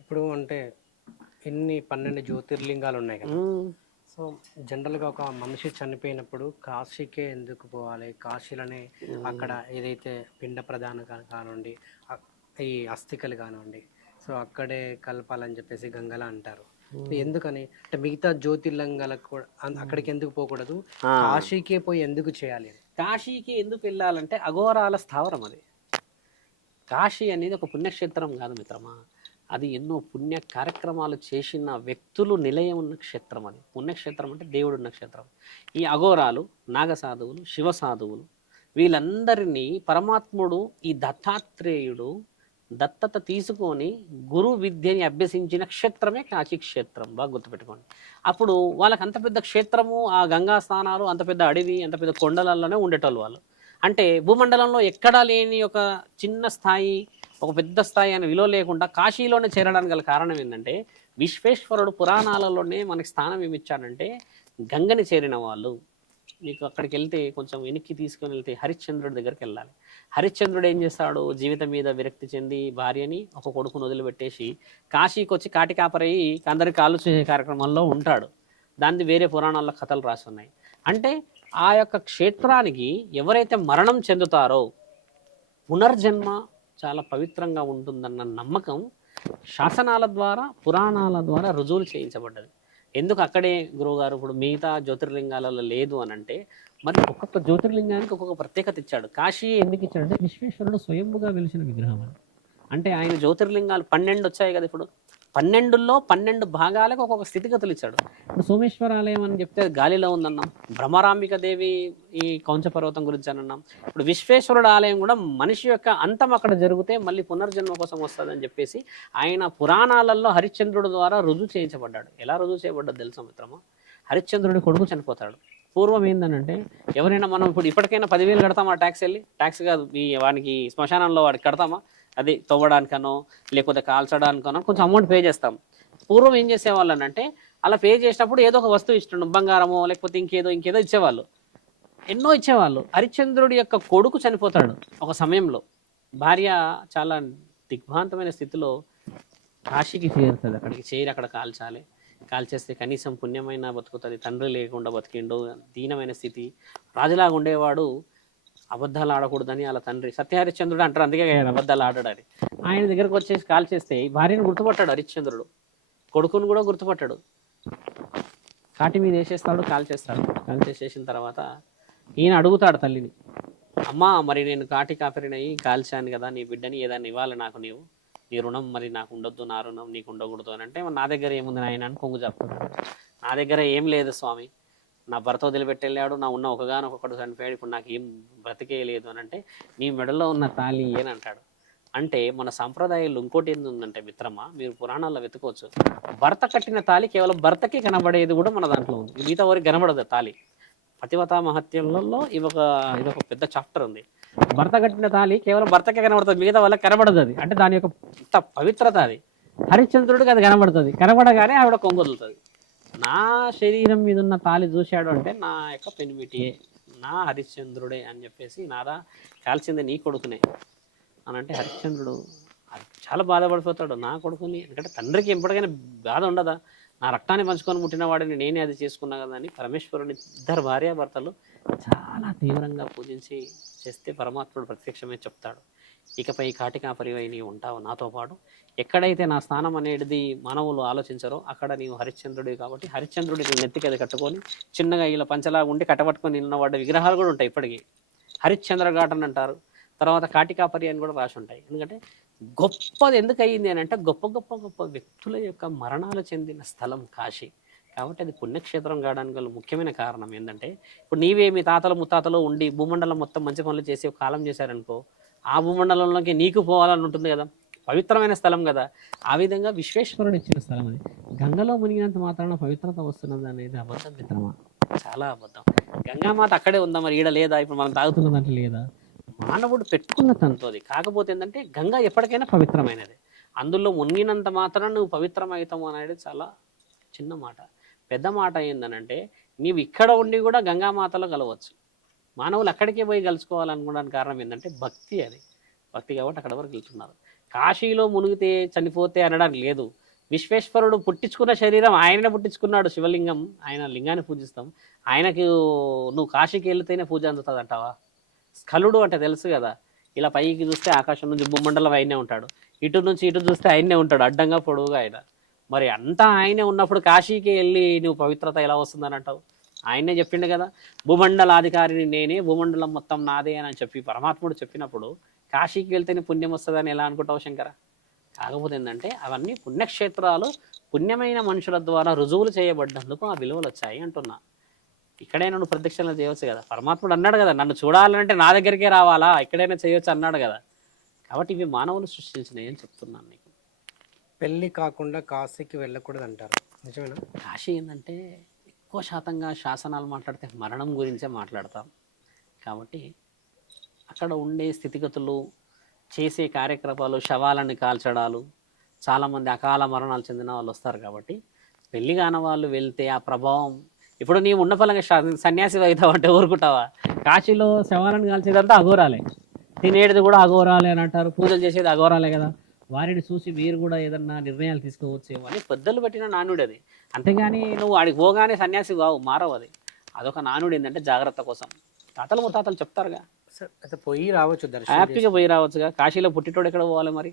ఇప్పుడు అంటే ఎన్ని పన్నెండు జ్యోతిర్లింగాలు ఉన్నాయి కదా సో జనరల్గా ఒక మనిషి చనిపోయినప్పుడు కాశీకే ఎందుకు పోవాలి? కాశీలోనే అక్కడ ఏదైతే పిండ ప్రధాన కానివ్వండి ఈ అస్థికలు కానివ్వండి సో అక్కడే కలపాలని చెప్పేసి గంగల అంటారు. ఎందుకని? అంటే మిగతా జ్యోతిర్లింగాలకు కూడా అక్కడికి ఎందుకు పోకూడదు. కాశీకే పోయి ఎందుకు చేయాలి? కాశీకి ఎందుకు వెళ్ళాలంటే అఘోరాల స్థావరం అది. కాశీ అనేది ఒక పుణ్యక్షేత్రం కాదు మిత్రమా. అది ఎన్నో పుణ్య కార్యక్రమాలు చేసిన వ్యక్తులు నిలయం ఉన్న క్షేత్రం అది. పుణ్యక్షేత్రం అంటే దేవుడు ఉన్న క్షేత్రం. ఈ అఘోరాలు నాగసాధువులు శివ సాధువులు వీళ్ళందరినీ పరమాత్ముడు ఈ దత్తాత్రేయుడు దత్తత తీసుకొని గురు విద్యని అభ్యసించిన క్షేత్రమే కాశీ క్షేత్రం. బాగా గుర్తుపెట్టుకోండి. అప్పుడు వాళ్ళకి అంత పెద్ద క్షేత్రము ఆ గంగా స్నానాలు అంత పెద్ద అడవి అంత పెద్ద కొండలలోనే ఉండేటోళ్ళు వాళ్ళు. అంటే భూమండలంలో ఎక్కడా లేని ఒక చిన్న స్థాయి ఒక పెద్ద స్థాయి అనే విలువ లేకుండా కాశీలోనే చేరడానికి గల కారణం ఏంటంటే విశ్వేశ్వరుడు పురాణాలలోనే మనకి స్థానం ఏమిచ్చాడంటే గంగని చేరిన వాళ్ళు. మీకు అక్కడికి వెళ్తే కొంచెం వెనక్కి తీసుకొని వెళ్తే హరిశ్చంద్రుడి దగ్గరికి వెళ్ళాలి. హరిశ్చంద్రుడు ఏం చేస్తాడు? జీవితం మీద విరక్తి చెంది భార్యని ఒక కొడుకును వదిలిపెట్టేసి కాశీకి వచ్చి కాటి కాపరయ్యి అందరి కాలు చేసే కార్యక్రమంలో ఉంటాడు. దాన్ని వేరే పురాణాల్లో కథలు రాసి ఉన్నాయి అంటే ఆ యొక్క క్షేత్రానికి ఎవరైతే మరణం చెందుతారో పునర్జన్మ చాలా పవిత్రంగా ఉంటుందన్న నమ్మకం శాసనాల ద్వారా పురాణాల ద్వారా రుజువులు చేయించబడ్డది. ఎందుకు అక్కడే గురువుగారు ఇప్పుడు మిగతా జ్యోతిర్లింగాలలో లేదు అని అంటే మరి ఒక్కొక్క జ్యోతిర్లింగానికి ఒక్కొక్క ప్రత్యేకత ఇచ్చాడు. కాశీ ఎందుకు ఇచ్చాడంటే విశ్వేశ్వరుడు స్వయంభుగా వెలిసిన విగ్రహం అంటే ఆయన జ్యోతిర్లింగాలు పన్నెండు వచ్చాయి కదా ఇప్పుడు. పన్నెండుల్లో పన్నెండు భాగాలకు ఒక్కొక్క స్థితిగతులు ఇచ్చాడు. ఇప్పుడు సోమేశ్వర ఆలయం అని చెప్తే గాలిలో ఉందన్నాం. భ్రమరాంబిక దేవి ఈ కంచపర్వతం గురించి అని అన్నాం. ఇప్పుడు విశ్వేశ్వరుడు ఆలయం కూడా మనిషి యొక్క అంతం అక్కడ జరిగితే మళ్ళీ పునర్జన్మ కోసం వస్తుందని చెప్పేసి ఆయన పురాణాలలో హరిశ్చంద్రుడు ద్వారా రుజువు చేయించబడ్డాడు. ఎలా రుజువు చేయబడ్డది తెలుసా మిత్రమా? హరిశ్చంద్రుడి కొడుకు చనిపోతాడు. పూర్వం ఏంటంటే ఎవరైనా మనం ఇప్పుడు ఇప్పటికైనా పదివేలు కడతామా ట్యాక్స్ వెళ్ళి? ట్యాక్స్ కాదు ఈ వానికి శ్మశానంలో వాడికి కడతామా? అది తవ్వడానికనో లేకపోతే కాల్చడానికనో కొంచెం అమౌంట్ పే చేస్తాం. పూర్వం ఏం చేసేవాళ్ళని అంటే అలా పే చేసినప్పుడు ఏదో ఒక వస్తువు ఇష్టం బంగారమో లేకపోతే ఇంకేదో ఇంకేదో ఇచ్చేవాళ్ళు. ఎన్నో ఇచ్చేవాళ్ళు. హరిశ్చంద్రుడి యొక్క కొడుకు చనిపోతాడు ఒక సమయంలో. భార్య చాలా దిగ్భాంతమైన స్థితిలో కాశీకి చేరుతుంది అక్కడికి. చేరి అక్కడ కాల్చాలి. కాల్చేస్తే కనీసం పుణ్యమైన బతుకుతుంది తండ్రి లేకుండా బతికిండు దీనమైన స్థితి. రాజులాగా ఉండేవాడు అబద్ధాలు ఆడకూడదని వాళ్ళ తండ్రి సత్యహరిశ్చంద్రుడు అంటారు. అందుకే అబద్ధాలు ఆడాడని ఆయన. దగ్గరకు వచ్చేసి కాల్ చేస్తే ఈ భార్యను గుర్తుపట్టాడు హరిశ్చంద్రుడు. కొడుకును కూడా గుర్తుపట్టాడు. కాటి మీద వేసేస్తాడు కాల్ చేస్తాడు. కాల్ చేసేసిన తర్వాత ఈయన అడుగుతాడు తల్లిని అమ్మా మరి నేను కాటి కాపరినయి కాల్చాను కదా నీ బిడ్డని ఏదైనా ఇవ్వాలి నాకు నీవు. నీ రుణం మరి నాకు ఉండొద్దు నా రుణం నీకు ఉండకూడదు అని అంటే నా దగ్గర ఏముంది నాయన? అని కొంగు చెప్తున్నాడు నా దగ్గర ఏం లేదు స్వామి. నా భర్త వదిలిపెట్టెళ్ళాడు నా ఉన్న ఒకగానొకడు చనిపోయాడు ఇప్పుడు నాకు ఏం బ్రతికే లేదు అని అంటే నీ మెడలో ఉన్న తాళి అని అంటాడు. అంటే మన సాంప్రదాయాలు ఇంకోటి ఏంది ఉందంటే మిత్రమా మీరు పురాణాల్లో వెతుకోవచ్చు. భర్త కట్టిన తాళి కేవలం భర్తకి కనబడేది కూడా మన దాంట్లో ఉంది. మిగతా వారికి కనబడదు తాళి. పతివత మహత్యంలో ఇవొక ఇదొక పెద్ద చాప్టర్ ఉంది. భర్త కట్టిన తాళి కేవలం భర్తకే కనబడుతుంది మిగతా వాళ్ళకి కనబడదు అది. అంటే దాని యొక్క పవిత్రత అది. హరిశ్చంద్రుడికి అది కనబడుతుంది. కనబడగానే ఆవిడ కొంగొదులుతుంది. నా శరీరం మీద ఉన్న తాళి చూశాడు అంటే నా యొక్క పెనిమిటియే నా హరిశ్చంద్రుడే అని చెప్పేసి నాదా కాల్చింది నీ కొడుకునే. అని అంటే హరిశ్చంద్రుడు అది చాలా బాధపడిపోతాడు నా కొడుకుని. ఎందుకంటే తండ్రికి ఎప్పటికైనా బాధ ఉండదా? నా రక్తాన్ని పంచుకొని పుట్టిన వాడిని నేనే అది చేసుకున్నా కదా అని పరమేశ్వరుని ఇద్దరు భార్యాభర్తలు చాలా తీవ్రంగా పూజించి చేస్తే పరమాత్ముడు ప్రత్యక్షమే చెప్తాడు. ఇకపై కాటికాపరివై నీవు ఉంటావు నాతో పాటు. ఎక్కడైతే నా స్థానం అనేది మానవులు ఆలోచించరో అక్కడ నీవు హరిశ్చంద్రుడి కాబట్టి హరిశ్చంద్రుడి నెత్తికి అది కట్టుకొని చిన్నగా ఇలా పంచలా ఉండి కట్టబట్టుకొని నిన్నవాడ విగ్రహాలు కూడా ఉంటాయి ఇప్పటికీ. హరిశ్చంద్ర ఘాటన్ అంటారు. తర్వాత కాటికాపరి అని కూడా రాసి ఉంటాయి. ఎందుకంటే గొప్పది ఎందుకు అయ్యింది అని అంటే గొప్ప గొప్ప గొప్ప వ్యక్తుల యొక్క మరణాలు చెందిన స్థలం కాశీ. కాబట్టి అది పుణ్యక్షేత్రం కావడానికి గల ముఖ్యమైన కారణం ఏంటంటే ఇప్పుడు నీవే మీ తాతలు ముత్తాతలు ఉండి భూమండలం మొత్తం మంచి పనులు చేసి ఒక కాలం చేశారనుకో ఆ భూమండలంలోకి నీకు పోవాలని ఉంటుంది కదా. పవిత్రమైన స్థలం కదా. ఆ విధంగా విశ్వేశ్వరుడు ఇచ్చిన స్థలం అది. గంగలో మునిగినంత మాత్రాన పవిత్రత వస్తున్నది అనేది అబద్ధం మిత్రమా? చాలా అబద్ధం. గంగామాత అక్కడే ఉందా మరి? ఈడ లేదా? ఇప్పుడు మనం తాగుతున్న దాంట్లో లేదా? మానవుడు పెట్టుకున్న తంతు అది కాకపోతే ఏంటంటే గంగ ఎప్పటికైనా పవిత్రమైనది. అందులో మునిగినంత మాత్రం నువ్వు పవిత్రమవుతావు అనేది చాలా చిన్న మాట. పెద్ద మాట ఏందనంటే నీవు ఇక్కడ ఉండి కూడా గంగామాతలో కలవచ్చు. మానవులు అక్కడికే పోయి కలుసుకోవాలనుకోవడానికి కారణం ఏంటంటే భక్తి అది. భక్తి కాబట్టి అక్కడ వరకు వెళ్తున్నారు. కాశీలో మునిగితే చనిపోతే అనడానికి లేదు. విశ్వేశ్వరుడు పుట్టించుకున్న శరీరం ఆయననే పుట్టించుకున్నాడు శివలింగం. ఆయన లింగాన్ని పూజిస్తాం. ఆయనకు నువ్వు కాశీకి వెళ్తేనే పూజ అందుతుంది అంటావా స్ఖలుడు అంటే తెలుసు కదా. ఇలా పైకి చూస్తే ఆకాశం నుంచి భూమండలం ఆయనే ఉంటాడు. ఇటు నుంచి ఇటు చూస్తే ఆయనే ఉంటాడు. అడ్డంగా పొడవుగా ఆయన. మరి అంతా ఆయనే ఉన్నప్పుడు కాశీకి వెళ్ళి నువ్వు పవిత్రత ఎలా వస్తుందని అంటావు? ఆయనే చెప్పిండు కదా భూమండలాధికారిని నేనే భూమండలం మొత్తం నాదే అని చెప్పి పరమాత్ముడు చెప్పినప్పుడు కాశీకి వెళ్తేనే పుణ్యం వస్తుందని ఎలా అనుకుంటావు శంకర? కాకపోతే ఏంటంటే అవన్నీ పుణ్యక్షేత్రాలు పుణ్యమైన మనుషుల ద్వారా రుజువులు చేయబడ్డందుకు ఆ విలువలు వచ్చాయి అంటున్నా. ఇక్కడైనా నువ్వు ప్రదక్షిణలు చేయవచ్చు కదా? పరమాత్ముడు అన్నాడు కదా నన్ను చూడాలంటే నా దగ్గరికే రావాలా? ఇక్కడైనా చేయొచ్చు అన్నాడు కదా? కాబట్టి ఇవి మానవులు సృష్టించినవి అని చెప్తున్నాను నీకు. పెళ్ళి కాకుండా కాశీకి వెళ్ళకూడదు అంటారు నిజమేనా? కాశీ ఏంటంటే ఎక్కువ శాతంగా శాసనాలు మాట్లాడితే మరణం గురించే మాట్లాడతాం. కాబట్టి అక్కడ ఉండే స్థితిగతులు చేసే కార్యక్రమాలు శవాలను కాల్చడాలు చాలామంది అకాల మరణాలు చెందిన వాళ్ళు వస్తారు కాబట్టి పెళ్ళి కాని వాళ్ళు వెళ్తే ఆ ప్రభావం ఇప్పుడు నీవు ఉన్న ఫలంగా సన్యాసి అవుతావు అంటే ఊరుకుంటావా? కాశీలో శవాలను కాల్చేదంతా అఘోరాలే. తినేది కూడా అఘోరాలే అని అంటారు పూజలు చేసేది అఘోరాలే కదా. వారిని చూసి మీరు కూడా ఏదన్నా నిర్ణయాలు తీసుకోవచ్చేమో అని పెద్దలు పెట్టిన నానుడు అది అంతేగాని నువ్వు ఆడికి పోగానే సన్యాసి కావు మారవు అది. అదొక నానుడు ఏంటంటే జాగ్రత్త కోసం. తాతలు ముత్తాతలు చెప్తారుగా. పోయి రావచ్చు హ్యాపీగా పోయి రావచ్చుగా. కాశీలో పుట్టినోడు ఎక్కడ పోవాలి మరి?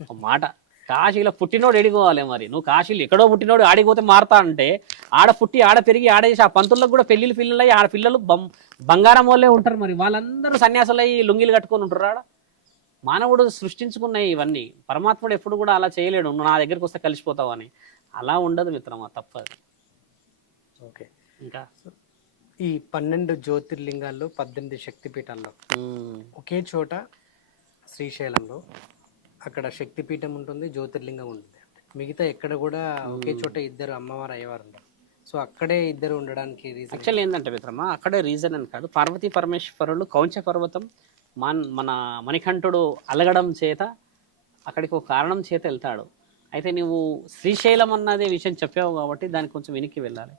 ఒక మాట. కాశీలో పుట్టినోడు ఎడిపోవాలి మరి? నువ్వు కాశీలో ఎక్కడో పుట్టినోడు ఆడిపోతే మారతా అంటే ఆడ పుట్టి ఆడ పెరిగి ఆడ చేసి ఆ పంతులకు కూడా పెళ్ళిళ్ళు పిల్లలయ్యి ఆడ పిల్లలు బంగారం వాళ్ళే ఉంటారు మరి. వాళ్ళందరూ సన్యాసులయ్యి లుంగిలు కట్టుకొని ఉంటారు ఆడ? మానవుడు సృష్టించుకున్నాయి ఇవన్నీ. పరమాత్ముడు ఎప్పుడు కూడా అలా చేయలేడు. నువ్వు నా దగ్గరికి వస్తే కలిసిపోతావు అని. అలా ఉండదు మిత్రమా తప్పదు. ఓకే. ఇంకా? ఈ పన్నెండు జ్యోతిర్లింగాల్లో పద్దెనిమిది శక్తిపీఠాల్లో ఒకే చోట శ్రీశైలంలో అక్కడ శక్తిపీఠం ఉంటుంది జ్యోతిర్లింగం ఉంటుంది. మిగతా ఎక్కడ కూడా ఒకే చోట ఇద్దరు అమ్మవారు అయ్యవారు ఉంటారు సో అక్కడే ఇద్దరు ఉండడానికి రీజన్ యాక్చువల్ ఏంటంటే మిత్రమా అక్కడే రీజన్ అని కాదు. పార్వతీ పరమేశ్వరులు కౌంచ పర్వతం మన్ మన మణికంఠుడు అలగడం చేత అక్కడికి ఒక కారణం చేత వెళ్తాడు. అయితే నువ్వు శ్రీశైలం అన్నదే విషయం చెప్పావు కాబట్టి దానికి కొంచెం వెనక్కి వెళ్ళాలి.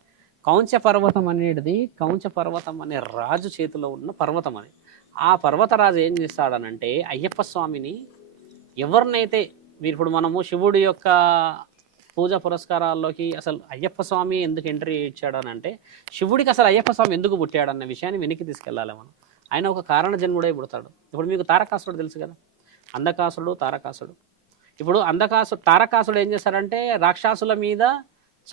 కౌంచ పర్వతం అనేది కౌంచ పర్వతం అనే రాజు చేతిలో ఉన్న పర్వతం అది. ఆ పర్వతరాజు ఏం చేస్తాడనంటే అయ్యప్ప స్వామిని ఎవరినైతే మీరు ఇప్పుడు మనము శివుడి యొక్క పూజ పురస్కారాల్లోకి అసలు అయ్యప్ప స్వామి ఎందుకు ఎంట్రీ ఇచ్చాడనంటే శివుడికి అసలు అయ్యప్ప స్వామి ఎందుకు పుట్టాడన్న విషయాన్ని వెనక్కి తీసుకెళ్ళాలి మనం. ఆయన ఒక కారణ జన్ముడై పుడతాడు. ఇప్పుడు మీకు తారకాసుడు తెలుసు కదా? అంధకాసుడు తారకాసుడు ఇప్పుడు అంధకాసుడు తారకాసుడు ఏం చేస్తాడంటే రాక్షసుల మీద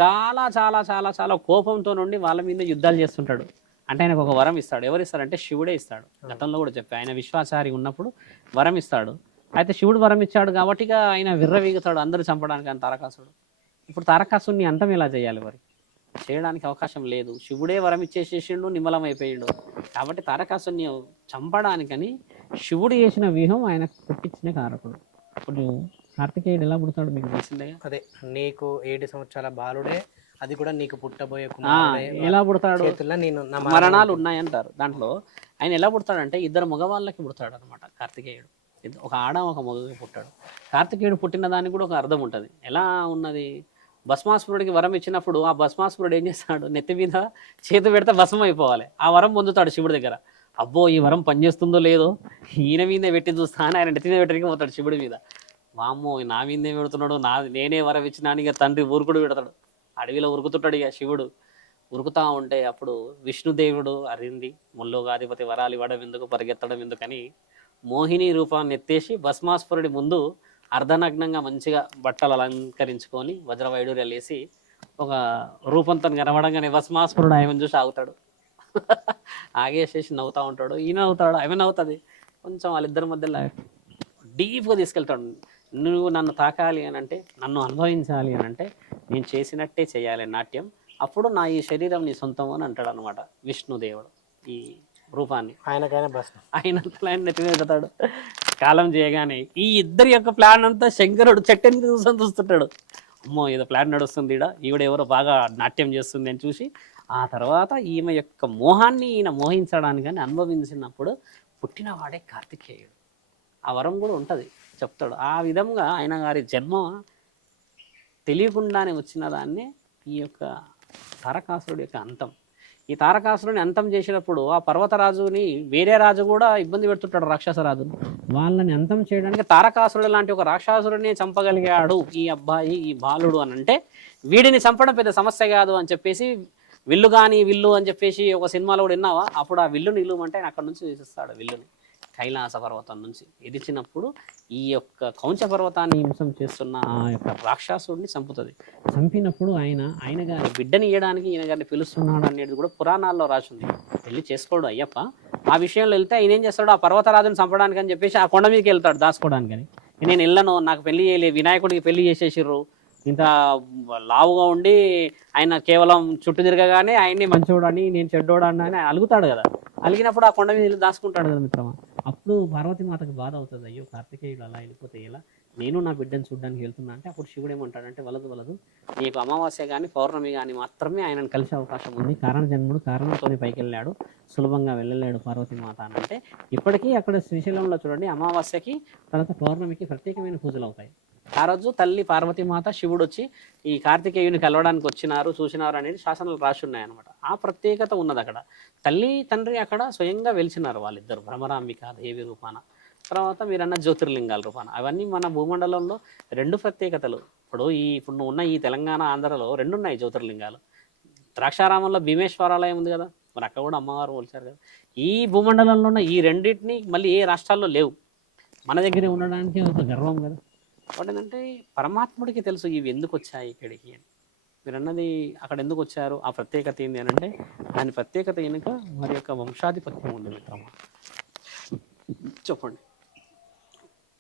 చాలా చాలా చాలా చాలా కోపంతో నుండి వాళ్ళ మీద యుద్ధాలు చేస్తుంటాడు. అంటే ఆయనకు ఒక వరం ఇస్తాడు. ఎవరు ఇస్తారంటే శివుడే ఇస్తాడు. గతంలో కూడా చెప్పి ఆయన విశ్వాసారి ఉన్నప్పుడు వరం ఇస్తాడు. అయితే శివుడు వరం ఇచ్చాడు కాబట్టి ఆయన విర్రవీగుతాడు అందరూ చంపడానికి ఆయన తారకాసుడు. ఇప్పుడు తారకాసుడిని అంతం ఎలా చేయాలి మరి? చేయడానికి అవకాశం లేదు. శివుడే వరం ఇచ్చేసేసిండు నిమ్మలం అయిపోయిండు కాబట్టి తారకాసుని చంపడానికని శివుడు చేసిన వ్యూహం ఆయన పుట్టించిన కారకుడు. ఇప్పుడు కార్తికేయుడు ఎలా పుడతాడు మీకు తెలిసిందేగా అదే నీకు ఏడు సంవత్సరాల బాలుడే అది కూడా నీకు పుట్టబోయే ఎలా పుడతాడు? నేను మరణాలు ఉన్నాయంటారు. దాంట్లో ఆయన ఎలా పుడతాడంటే ఇద్దరు మగవాళ్ళకి పుడతాడు అనమాట కార్తికేయుడు ఒక ఆడ ఒక మగకి పుట్టాడు. కార్తికేయుడు పుట్టిన దానికి కూడా ఒక అర్థం ఉంటుంది. ఎలా ఉన్నది? భస్మాసురుడికి వరం ఇచ్చినప్పుడు ఆ భస్మాసురుడు ఏం చేస్తాడు? నెత్తి మీద చేతి పెడితే భస్మం అయిపోవాలి. ఆ వరం పొందుతాడు శివుడి దగ్గర. అబ్బో ఈ వరం పనిచేస్తుందో లేదో? ఈయన మీదే పెట్టి చూస్తా అని ఆయన నెత్తి మీద పెట్టడానికి పోతాడు శివుడి మీద. వామ్మో నా మీదే పెడుతున్నాడు నా నేనే వరం ఇచ్చినాను ఇక తండ్రి ఊరుకుడు పెడతాడు. అడవిలో ఉరుకుతుంటాడు ఇక శివుడు. ఉరుకుతా ఉంటే అప్పుడు విష్ణుదేవుడు అరింది ముల్లోగాధిపతి వరాలు ఇవ్వడం ఎందుకు పరిగెత్తడం ఎందుకని మోహిని రూపాన్ని ఎత్తేసి భస్మాస్పురుడి ముందు అర్ధనగ్నంగా మంచిగా బట్టలు అలంకరించుకొని వజ్రవైడూర్యాలు వేసి ఒక రూపంతో కనబడంగానే భస్మాస్పురుడు ఆయన చూసి ఆగుతాడు. ఆగేసేసి నవ్వుతా ఉంటాడు. ఈయన నవ్వుతాడు? ఆమె నవ్వుతుంది. కొంచెం వాళ్ళిద్దరి మధ్యలో డీప్గా తీసుకెళ్తాడు. నువ్వు నన్ను తాకాలి అని అంటే నన్ను అనుభవించాలి అని అంటే నేను చేసినట్టే చేయాలి నాట్యం. అప్పుడు నా ఈ శరీరం నీ సొంతం అని అంటాడు అనమాట విష్ణుదేవుడు ఈ రూపాన్ని. ఆయనకైనా బస్ ఆయన ప్లాన్ నెత్తి మీద పెడతాడు కాలం చేయగానే ఈ ఇద్దరి యొక్క ప్లాన్ అంతా శంకరుడు చెట్టెని చూసని చూస్తుంటాడు. అమ్మో ఏదో ప్లాన్ నడుస్తుంది ఈడ. ఈవిడ ఎవరో బాగా నాట్యం చేస్తుంది అని చూసి ఆ తర్వాత ఈమె యొక్క మోహాన్ని ఈయన మోహించడానికి అని అనుభవించినప్పుడు పుట్టినవాడే కార్తికేయుడు. ఆ వరం కూడా ఉంటుంది. చెప్తాడు. ఆ విధంగా ఆయన గారి జన్మ తెలియకుండానే వచ్చిన దాన్ని ఈ యొక్క తారకాసురుడి యొక్క అంతం. ఈ తారకాసురుని అంతం చేసినప్పుడు ఆ పర్వతరాజుని వేరే రాజు కూడా ఇబ్బంది పెడుతుంటాడు రాక్షసరాజు వాళ్ళని అంతం చేయడానికి తారకాసురుడు లాంటి ఒక రాక్షసుడిని చంపగలిగాడు ఈ అబ్బాయి ఈ బాలుడు అని అంటే వీడిని చంపడం పెద్ద సమస్య కాదు అని చెప్పేసి విల్లు కానీ విల్లు అని చెప్పేసి ఒక సినిమాలో కూడా విన్నావా? అప్పుడు ఆ విల్లుని ఇల్లుమంటే ఆయన అక్కడ నుంచి తీసిస్తాడు విల్లుని. కైలాస పర్వతం నుంచి ఎదిచినప్పుడు ఈ యొక్క కౌంచ పర్వతాన్ని హింసం చేస్తున్న ఆ యొక్క రాక్షసుడిని చంపుతుంది. చంపినప్పుడు ఆయన ఆయన గారి బిడ్డని ఇవ్వడానికి ఈయన గారిని పిలుస్తున్నాడు అనేది కూడా పురాణాల్లో రాసింది. పెళ్ళి చేసుకోడు అయ్యప్ప. ఆ విషయంలో వెళ్తే ఆయన ఏం చేస్తాడు? ఆ పర్వతరాజుని చంపడానికి అని చెప్పేసి ఆ కొండ మీదకి వెళ్తాడు దాచుకోవడానికని. నేను వెళ్ళను నాకు పెళ్ళి చేయలే వినాయకుడికి పెళ్ళి చేసేసిర్రు. ఇంత లావుగా ఉండి ఆయన కేవలం చుట్టూ తిరగగానే ఆయన్ని మంచోడని నేను చెడ్డోడని అని అలుగుతాడు కదా. అలిగినప్పుడు ఆ కొండ మీద వెళ్ళి దాచుకుంటాడు కదా మిత్రమా? అప్పుడు పార్వతి మాతకు బాధ అవుతుంది. అయ్యో కార్తికేయుడు అలా వెళ్ళిపోతే ఎలా? నేను నా బిడ్డను చూడడానికి వెళ్తున్నా అంటే అప్పుడు శివుడు ఏమంటాడంటే వలదు వలదు. నీకు అమావాస్య కానీ పౌర్ణమి కానీ మాత్రమే ఆయనను కలిసే అవకాశం ఉంది. కారణ జన్ముడు కారణంతోనే పైకి వెళ్ళాడు. సులభంగా వెళ్ళలేడు పార్వతి మాత అని అంటే ఇప్పటికీ అక్కడ శ్రీశైలంలో చూడండి అమావాస్యకి తర్వాత పౌర్ణమికి ప్రత్యేకమైన పూజలు అవుతాయి. ఆ రోజు తల్లి పార్వతీమాత శివుడు వచ్చి ఈ కార్తికేయుని కలవడానికి వచ్చినారు చూసినారు అనేది శాసనాలు రాసి ఉన్నాయి అనమాట ఆ ప్రత్యేకత ఉన్నది అక్కడ తల్లి తండ్రి అక్కడ స్వయంగా వెలిచినారు వాళ్ళిద్దరు. భ్రమరాంబిక దేవి రూపాన. తర్వాత మీరన్న జ్యోతిర్లింగాల రూపాన. అవన్నీ మన భూమండలంలో రెండు ప్రత్యేకతలు. ఇప్పుడు ఈ ఇప్పుడు ఉన్న ఈ తెలంగాణ ఆంధ్రలో రెండు ఉన్నాయి జ్యోతిర్లింగాలు. ద్రాక్షారామంలో భీమేశ్వరాలయం ఉంది కదా. మరి అక్కడ కూడా అమ్మవారు పోల్చారు కదా. ఈ భూమండలంలో ఉన్న ఈ రెండింటిని మళ్ళీ ఏ రాష్ట్రాల్లో లేవు. మన దగ్గరే ఉండడానికి ఒక గర్వం కదా. కాబట్టి ఏంటంటే పరమాత్ముడికి తెలుసు ఇవి ఎందుకు వచ్చాయి ఇక్కడికి అని. మీరు అన్నది అక్కడ ఎందుకు వచ్చారు ఆ ప్రత్యేకత ఏంది అని అంటే దాని ప్రత్యేకత వెనుక వారి యొక్క వంశాధిపత్యం ఉంది మిత్రమా? చెప్పండి.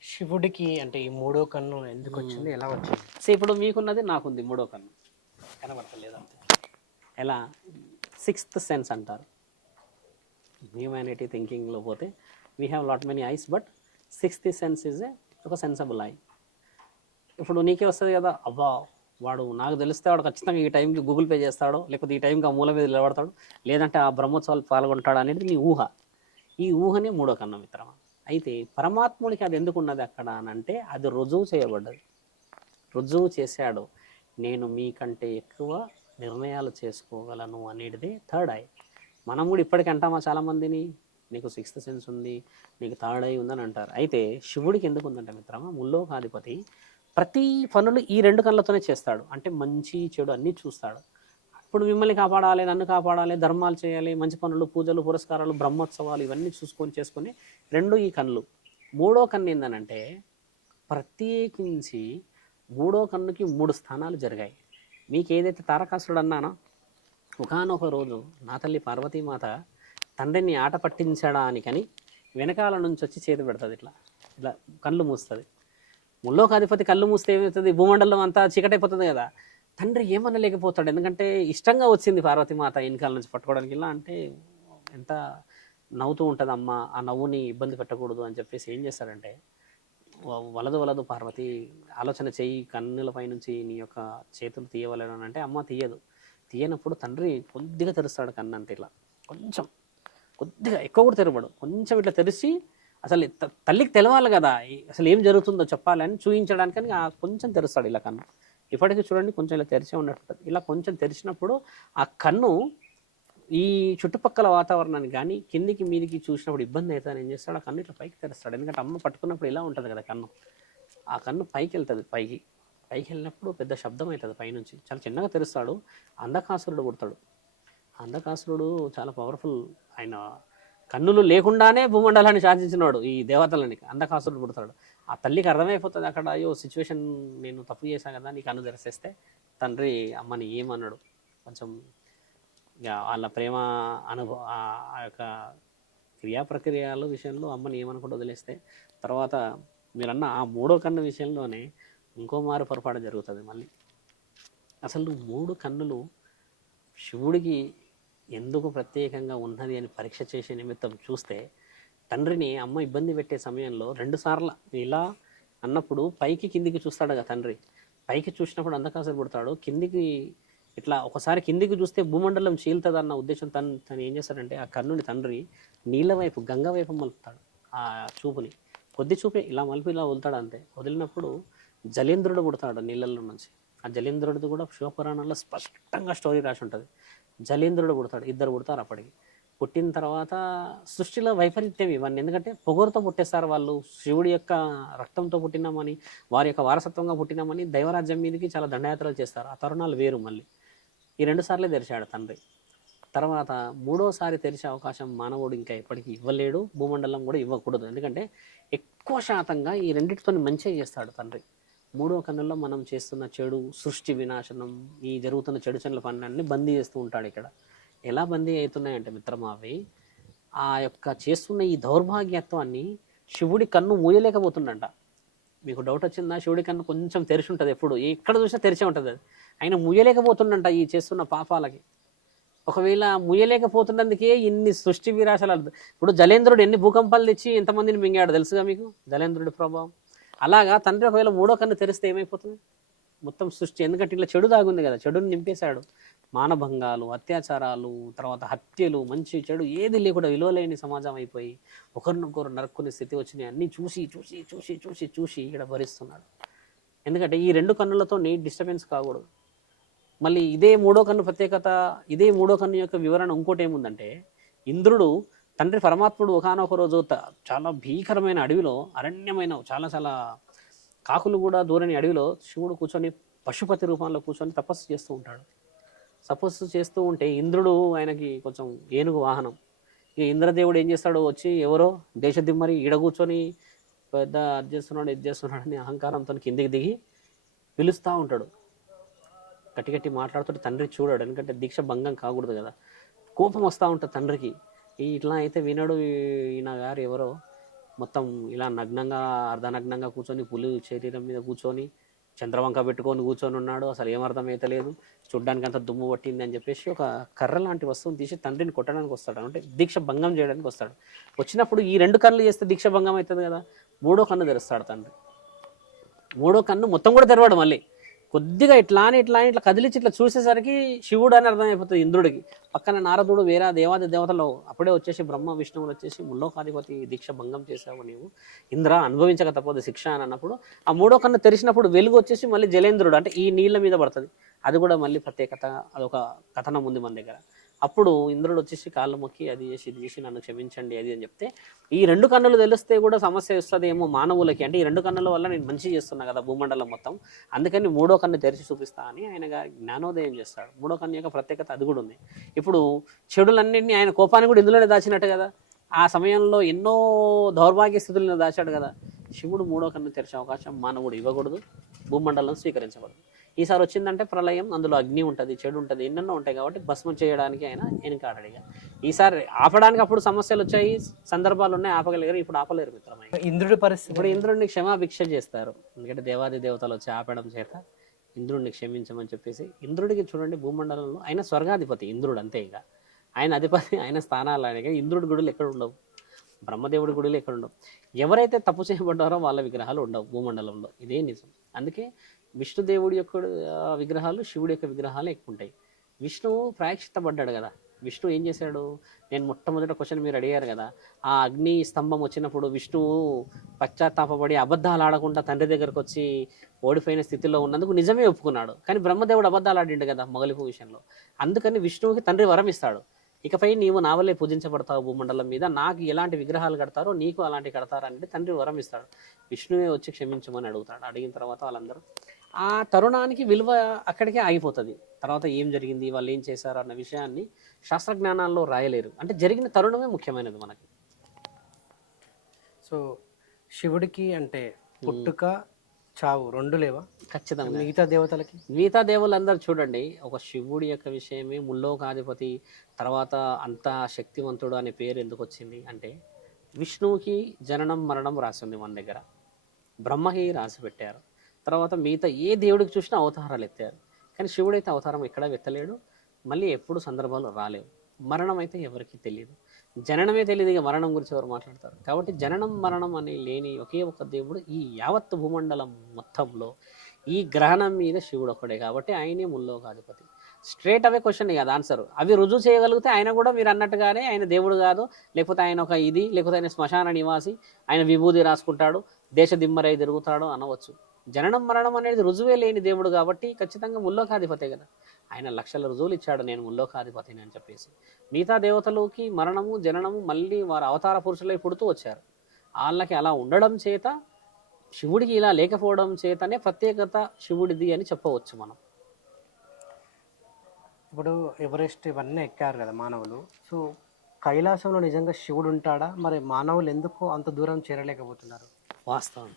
శివుడికి అంటే ఈ మూడో కన్ను ఎందుకు వచ్చింది ఎలా వచ్చింది? సో ఇప్పుడు మీకున్నది నాకుంది మూడో కన్ను. కనబడతలేదు అంతే. ఎలా? సిక్స్త్ సెన్స్ అంటారు. హ్యూమానిటీ థింకింగ్లో పోతే we have lot many eyes but sixth sense is a ఒక సెన్సబుల్ ఐ ఇప్పుడు నీకే వస్తుంది కదా అబ్బా వాడు నాకు తెలిస్తే వాడు ఖచ్చితంగా ఈ టైంకి గూగుల్ పే చేస్తాడో లేకపోతే ఈ టైంకి ఆ మూల మీద నిలబడతాడు లేదంటే ఆ బ్రహ్మోత్సవాలు పాల్గొంటాడు అనేది నీ ఊహ. ఈ ఊహనే మూడో కన్నం మిత్రమా. అయితే పరమాత్ముడికి అది ఎందుకు ఉన్నది అక్కడ అని అంటే అది రుజువు చేయబడ్డది. రుజువు చేశాడు. నేను మీకంటే ఎక్కువ నిర్ణయాలు చేసుకోగలను అనేది థర్డ్ ఐ. మనం కూడా ఇప్పటికీ అంటామా చాలామందిని? నీకు సిక్స్త్ సెన్స్ ఉంది నీకు థర్డ్ ఐ ఉందని అంటారు. అయితే శివుడికి ఎందుకు ఉందంటే మిత్రమా ముల్లోకాధిపతి ప్రతి పనులు ఈ రెండు కళ్ళతోనే చేస్తాడు. అంటే మంచి చెడు అన్నీ చూస్తాడు. ఇప్పుడు మిమ్మల్ని కాపాడాలి నన్ను కాపాడాలి ధర్మాలు చేయాలి మంచి పనులు పూజలు పురస్కారాలు బ్రహ్మోత్సవాలు ఇవన్నీ చూసుకొని చేసుకొని రెండు ఈ కన్నులు. మూడో కన్ను ఏందనంటే ప్రత్యేకించి మూడో కన్నుకి మూడు స్థానాలు జరిగాయి. మీకు ఏదైతే తారకాసురుడు అన్నానో ఒకనొక రోజు నా తల్లి పార్వతీమాత తండ్రిని ఆట పట్టించడానికని వెనకాల నుంచి వచ్చి చేతి పెడుతుంది ఇట్లా. ఇట్లా కళ్ళు మూస్తుంది. ముల్లోకాధిపతి కళ్ళు మూస్తే ఏమవుతుంది? భూమండలం అంతా చీకటైపోతుంది కదా. తండ్రి ఏమనలేకపోతాడు. ఎందుకంటే ఇష్టంగా వచ్చింది పార్వతీమాత వెనకాల నుంచి పట్టుకోవడానికి. ఇలా అంటే ఎంత నవ్వుతూ ఉంటుంది అమ్మ ఆ నవ్వుని ఇబ్బంది పెట్టకూడదు అని చెప్పేసి ఏం చేస్తాడంటే వలదు వలదు పార్వతి ఆలోచన చేయి కన్నులపై నుంచి నీ యొక్క చేతులు తీయవలను అని అంటే అమ్మ తీయదు. తీయనప్పుడు తండ్రి కొద్దిగా తెరుస్తాడు కన్ను అంతే ఇట్లా. కొంచెం కొద్దిగా ఎక్కువ కూడా తెరవడు. కొంచెం ఇట్లా తెరిచి అసలు తల్లికి తెలవాలి కదా అసలు ఏం జరుగుతుందో చెప్పాలని చూపించడానికని ఆ కొంచెం తెరుస్తాడు ఇలా కన్ను. ఇప్పటికీ చూడండి కొంచెం ఇలా తెరిచే ఉన్నట్టు ఇలా కొంచెం తెరిచినప్పుడు ఆ కన్ను ఈ చుట్టుపక్కల వాతావరణాన్ని కానీ కిందికి మీదికి చూసినప్పుడు ఇబ్బంది అవుతుంది ఏం చేస్తాడు? ఆ కన్ను ఇట్లా పైకి తెరుస్తాడు. ఎందుకంటే అమ్మ పట్టుకున్నప్పుడు ఇలా ఉంటుంది కదా కన్ను. ఆ కన్ను పైకి వెళ్తుంది పైకి. పైకి వెళ్ళినప్పుడు పెద్ద శబ్దం అవుతుంది పైనుంచి. చాలా చిన్నగా తెరుస్తాడు. అంధకాసురుడు పుడతాడు. అంధకాసురుడు చాలా పవర్ఫుల్ ఆయన కన్నులు లేకుండానే భూమండలాన్ని శాసించినాడు ఈ దేవతలని అంధకాసురుడు పుడతాడు. ఆ తల్లికి అర్థమైపోతుంది అక్కడ అయ్యో సిచ్యువేషన్ నేను తప్పు చేశాను కదా నీకు కన్ను తెరిసేస్తే తండ్రి అమ్మని ఏమన్నాడు కొంచెం ఇక వాళ్ళ ప్రేమ అనుభవ ఆ- ఆ యొక్క క్రియా ప్రక్రియల విషయంలో అమ్మని ఏమనుకుంటూ వదిలేస్తే తర్వాత మీరన్న ఆ మూడో కన్ను విషయంలోనే ఇంకో మారు పొరపాటు జరుగుతుంది మళ్ళీ. అసలు మూడు కన్నులు శివుడికి ఎందుకు ప్రత్యేకంగా ఉన్నది అని పరీక్ష చేసే నిమిత్తం చూస్తే తండ్రిని అమ్మ ఇబ్బంది పెట్టే సమయంలో రెండు సార్లు ఇలా అన్నప్పుడు పైకి కిందికి చూస్తాడు కదా తండ్రి. పైకి చూసినప్పుడు అంధకాసురు పుడతాడు. కిందికి ఇట్లా ఒకసారి కిందికి చూస్తే భూమండలం చీలుతుంది అన్న ఉద్దేశం తను తను ఏం చేస్తాడంటే ఆ కర్ణుని తండ్రి నీళ్ళ వైపు గంగ వైపు మలుపుతాడు ఆ చూపుని. కొద్ది చూపే ఇలా మలిపి ఇలా వదులుతాడు అంతే. వదిలినప్పుడు జలేంద్రుడు పుడతాడు నీళ్ళల్లో నుంచి. ఆ జలేంద్రుడిది కూడా శివపురాణంలో స్పష్టంగా స్టోరీ రాసి ఉంటుంది. జలేంద్రుడు పుడతాడు ఇద్దరు పుడతారు అప్పటికి. పుట్టిన తర్వాత సృష్టిలో వైపరీత్యం ఇవన్నీ ఎందుకంటే పొగరుతో పుట్టేస్తారు వాళ్ళు శివుడి యొక్క రక్తంతో పుట్టినామని వారి యొక్క వారసత్వంగా పుట్టినామని దైవరాజ్యం మీదకి చాలా దండయాత్రలు చేస్తారు. ఆ తరుణాలు వేరు మళ్ళీ. ఈ రెండు సార్లే తెరిచాడు తండ్రి. తర్వాత మూడోసారి తెరిచే అవకాశం మానవుడు ఇంకా ఎప్పటికీ ఇవ్వలేడు భూమండలం కూడా ఇవ్వకూడదు. ఎందుకంటే ఎక్కువ శాతంగా ఈ రెండింటితో మంచిగా చేస్తాడు తండ్రి. మూడో కన్నుల్లో మనం చేస్తున్న చెడు సృష్టి వినాశనం ఈ జరుగుతున్న చెడు చెడుల పనులన్నీ బందీ చేస్తూ ఉంటాడు ఇక్కడ. ఎలా బందీ అవుతున్నాయంటే మిత్రమా అవి ఆ యొక్క చేస్తున్న ఈ దౌర్భాగ్యత్వాన్ని శివుడి కన్ను మూయలేకపోతుండంట. మీకు డౌట్ వచ్చిందా? శివుడి కన్ను కొంచెం తెరిచి ఉంటుంది ఎప్పుడు? ఎక్కడ చూసినా తెరిచే ఉంటుంది అది. ఆయన ముయ్యలేకపోతుండంట ఈ చేస్తున్న పాపాలకి. ఒకవేళ ముయ్యలేకపోతున్నందుకే ఇన్ని సృష్టి విరాశాలు ఇప్పుడు జలేంద్రుడు ఎన్ని భూకంపాలు తెచ్చి ఎంతమందిని మింగాడు తెలుసుగా మీకు? జలేంద్రుడి ప్రభావం? అలాగా తండ్రి ఒకవేళ మూడో కన్ను తెరిస్తే ఏమైపోతుంది? మొత్తం సృష్టి. ఎందుకంటే ఇట్లా చెడు దాగుంది కదా. చెడుని నింపేశాడు. మానభంగాలు అత్యాచారాలు తర్వాత హత్యలు మంచి చెడు ఏది లేకుండా విలువలేని సమాజం అయిపోయి ఒకరినొకరు నరుక్కునే స్థితి వచ్చినాయి అన్నీ చూసి చూసి చూసి చూసి చూసి ఇక్కడ భరిస్తున్నాడు ఎందుకంటే ఈ రెండు కన్నులతో నీ డిస్టర్బెన్స్ కాకూడదు. మళ్ళీ ఇదే మూడో కన్ను ప్రత్యేకత ఇదే మూడో కన్ను యొక్క వివరణ ఇంకోటి ఏముందంటే ఇంద్రుడు తండ్రి పరమాత్ముడు ఒకనొక రోజు చాలా భీకరమైన అడవిలో అరణ్యమైన చాలా చాలా కాకులు కూడా దూరని అడవిలో శివుడు కూర్చొని పశుపతి రూపంలో కూర్చొని తపస్సు చేస్తూ ఉంటాడు. తపస్సు చేస్తూ ఉంటే ఇంద్రుడు ఆయనకి కొంచెం ఏనుగు వాహనం. ఇక ఇంద్రదేవుడు ఏం చేస్తాడు వచ్చి ఎవరో దేశదిమ్మరి ఈడ కూర్చొని పెద్ద అది చేస్తున్నాడు ఇది చేస్తున్నాడు అని అహంకారంతో కిందికి దిగి పిలుస్తూ ఉంటాడు. గట్టి గట్టి మాట్లాడుతుంటే తండ్రి చూడాడు. ఎందుకంటే దీక్ష భంగం కాకూడదు కదా. కోపం వస్తూ ఉంటుంది తండ్రికి. ఇట్లా అయితే వినడు ఈయన గారు ఎవరో. మొత్తం ఇలా నగ్నంగా అర్ధనగ్నంగా కూర్చొని పులి శరీరం మీద కూర్చొని చంద్రవంక పెట్టుకొని కూర్చొని ఉన్నాడు. అసలు ఏం అర్థమైతలేదు. చూడ్డానికి అంత దుమ్ము పట్టింది అని చెప్పేసి ఒక కర్ర లాంటి వస్తువుని తీసి తండ్రిని కొట్టడానికి వస్తాడు. అంటే దీక్ష భంగం చేయడానికి వస్తాడు. వచ్చినప్పుడు ఈ రెండు కళ్ళు చేస్తే దీక్ష భంగం అవుతుంది కదా? మూడో కన్ను తెరుస్తాడు తండ్రి. మూడో కన్ను మొత్తం కూడా తెరవాడు మళ్ళీ. కొద్దిగా ఇట్లా అని ఇట్లా అని ఇట్లా కదిలించి ఇట్లా చూసేసరికి శివుడు అని అర్థమైపోతుంది ఇంద్రుడికి. పక్కన నారదుడు వేరే దేవాది దేవతలు అప్పుడే వచ్చేసి బ్రహ్మ విష్ణువులు వచ్చేసి ముల్లోకాధిపతి దీక్ష భంగం చేశావు నీవు. ఇంద్ర అనుభవించక తప్పదు శిక్ష అని అన్నప్పుడు ఆ మూడో కన్ను తెరిచినప్పుడు వెలుగు వచ్చేసి మళ్ళీ జలేంద్రుడు. అంటే ఈ నీళ్ళ మీద పడుతుంది. అది కూడా మళ్ళీ ప్రత్యేకత అదొక కథనం ఉంది మన దగ్గర. అప్పుడు ఇంద్రుడు వచ్చేసి కాళ్ళు మొక్కి అది చేసి ఇది చేసి నన్ను క్షమించండి అది అని చెప్తే ఈ రెండు కన్నులు తెలిస్తే కూడా సమస్య వస్తుంది ఏమో మానవులకి. అంటే ఈ రెండు కన్నుల వల్ల నేను మంచి చేస్తున్నా కదా భూమండలం మొత్తం. అందుకని మూడో కన్ను తెరిచి చూపిస్తా అని ఆయన జ్ఞానోదయం చేస్తాడు. మూడో కన్ను యొక్క ప్రత్యేకత అది కూడా ఉంది. ఇప్పుడు చెడులన్నింటినీ ఆయన కోపాన్ని కూడా ఇందులోనే దాచినట్టు కదా. ఆ సమయంలో ఎన్నో దౌర్భాగ్య స్థితులను దాచాడు కదా. శివుడు మూడో కన్ను తెరిచే అవకాశం మానవుడు ఇవ్వకూడదు భూమండలం స్వీకరించకూడదు. ఈసారి వచ్చిందంటే ప్రళయం అందులో అగ్ని ఉంటుంది చెడు ఉంటుంది ఎన్నెన్నో ఉంటాయి కాబట్టి భస్మం చేయడానికి ఆయన వెనుకాడాడు ఇక. ఈసారి ఆపడానికి అప్పుడు సమస్యలు వచ్చాయి సందర్భాలు ఉన్నాయి ఆపగలిగారు ఇప్పుడు ఆపలేరు మిత్రమై ఇంద్రుడి పరిస్థితి. ఇప్పుడు ఇంద్రుడిని క్షమాభిక్ష చేస్తారు. ఎందుకంటే దేవాది దేవతలు వచ్చి ఆపడం చేత ఇంద్రుడిని క్షమించమని చెప్పేసి ఇంద్రుడికి చూడండి భూమండలంలో ఆయన స్వర్గాధిపతి ఇంద్రుడు అంతే ఇక. ఆయన అధిపతి ఆయన స్థానాలు ఆయన ఇంద్రుడి గుడులు ఎక్కడ ఉండవు? బ్రహ్మదేవుడి గుడులు ఎక్కడ ఉండవు? ఎవరైతే తప్పు చేయబడ్డారో వాళ్ళ విగ్రహాలు ఉండవు భూమండలంలో. ఇదే నిజం. అందుకే విష్ణుదేవుడి యొక్క విగ్రహాలు శివుడి యొక్క విగ్రహాలు ఎక్కువ ఉంటాయి విష్ణువు ప్రాయశ్చిత్తపడ్డాడు కదా. విష్ణు ఏం చేశాడు? నేను మొట్టమొదట క్వశ్చన్ మీరు అడిగారు కదా. ఆ అగ్ని స్తంభం వచ్చినప్పుడు విష్ణువు పశ్చాత్తాపడి అబద్ధాలు ఆడకుండా తండ్రి దగ్గరకు వచ్చి ఓడిపోయిన స్థితిలో ఉన్నందుకు నిజమే ఒప్పుకున్నాడు. కానీ బ్రహ్మదేవుడు అబద్ధాలు ఆడిండు కదా మొగలిపు విషయంలో. అందుకని విష్ణువుకి తండ్రి వరం ఇస్తాడు. ఇకపై నీవు నా వల్లే పూజించబడతావు భూమండలం మీద. నాకు ఎలాంటి విగ్రహాలు కడతారో నీకు అలాంటి కడతారా అంటే తండ్రి వరం ఇస్తాడు. విష్ణువే వచ్చి క్షమించమని అడుగుతాడు. అడిగిన తర్వాత వాళ్ళందరూ ఆ తరుణానికి విలువ అక్కడికే ఆగిపోతుంది. తర్వాత ఏం జరిగింది వాళ్ళు ఏం చేశారు అన్న విషయాన్ని శాస్త్రజ్ఞానాల్లో రాయలేరు. అంటే జరిగిన తరుణమే ముఖ్యమైనది మనకి. సో శివుడికి అంటే పుట్టుక చావు రెండు లేవా? ఖచ్చితంగా. మిగతా దేవతలకి? మిగతా దేవుళ్ళందరూ చూడండి ఒక శివుడి యొక్క విషయమే ముల్లోకాధిపతి తర్వాత అంత శక్తివంతుడు అనే పేరు ఎందుకు వచ్చింది అంటే విష్ణువుకి జననం మరణం రాసింది మన దగ్గర. బ్రహ్మకి రాసి పెట్టారు. తర్వాత మిగతా ఏ దేవుడికి చూసినా అవతారాలు ఎత్తారు. కానీ శివుడైతే అవతారం ఎక్కడా ఎత్తలేడు. మళ్ళీ ఎప్పుడు సందర్భాలు రాలేవు. మరణం అయితే ఎవరికి తెలియదు జననమే తెలియదు ఇక మరణం గురించి ఎవరు మాట్లాడతారు. కాబట్టి జననం మరణం అని లేని ఒకే ఒక దేవుడు ఈ యావత్ భూమండలం మొత్తంలో ఈ గ్రహణం మీద శివుడు ఒక్కడే కాబట్టి ఆయనే ముల్లోకాధిపతి. స్ట్రేట్ అవే క్వశ్చన్ కాదు ఆన్సర్ అవి రుజువు చేయగలిగితే ఆయన కూడా మీరు అన్నట్టుగానే ఆయన దేవుడు కాదు. లేకపోతే ఆయన ఒక ఇది లేకపోతే ఆయన శ్మశాన నివాసి ఆయన విభూది రాసుకుంటాడు. దేశ దిమ్మరై తిరుగుతాడో అనవచ్చు. జననం మరణం అనేది రుజువే లేని దేవుడు కాబట్టి ఖచ్చితంగా ముల్లోకాధిపతే కదా. ఆయన లక్షల రుజువులు ఇచ్చాడు నేను ముల్లోకాధిపతిని అని చెప్పేసి. మిగతా దేవతలకి మరణము జననము మళ్ళీ వారు అవతార పురుషులై పుడుతూ వచ్చారు. వాళ్ళకి అలా ఉండడం చేత శివుడికి ఇలా లేకపోవడం చేతనే ప్రత్యేకత శివుడిది అని చెప్పవచ్చు మనం. ఇప్పుడు ఎవరెస్ట్ ఇవన్నీ ఎక్కారు కదా మానవులు. సో కైలాసంలో నిజంగా శివుడు ఉంటాడా? మరి మానవులు ఎందుకు అంత దూరం చేరలేకపోతున్నారు? వాస్తవం.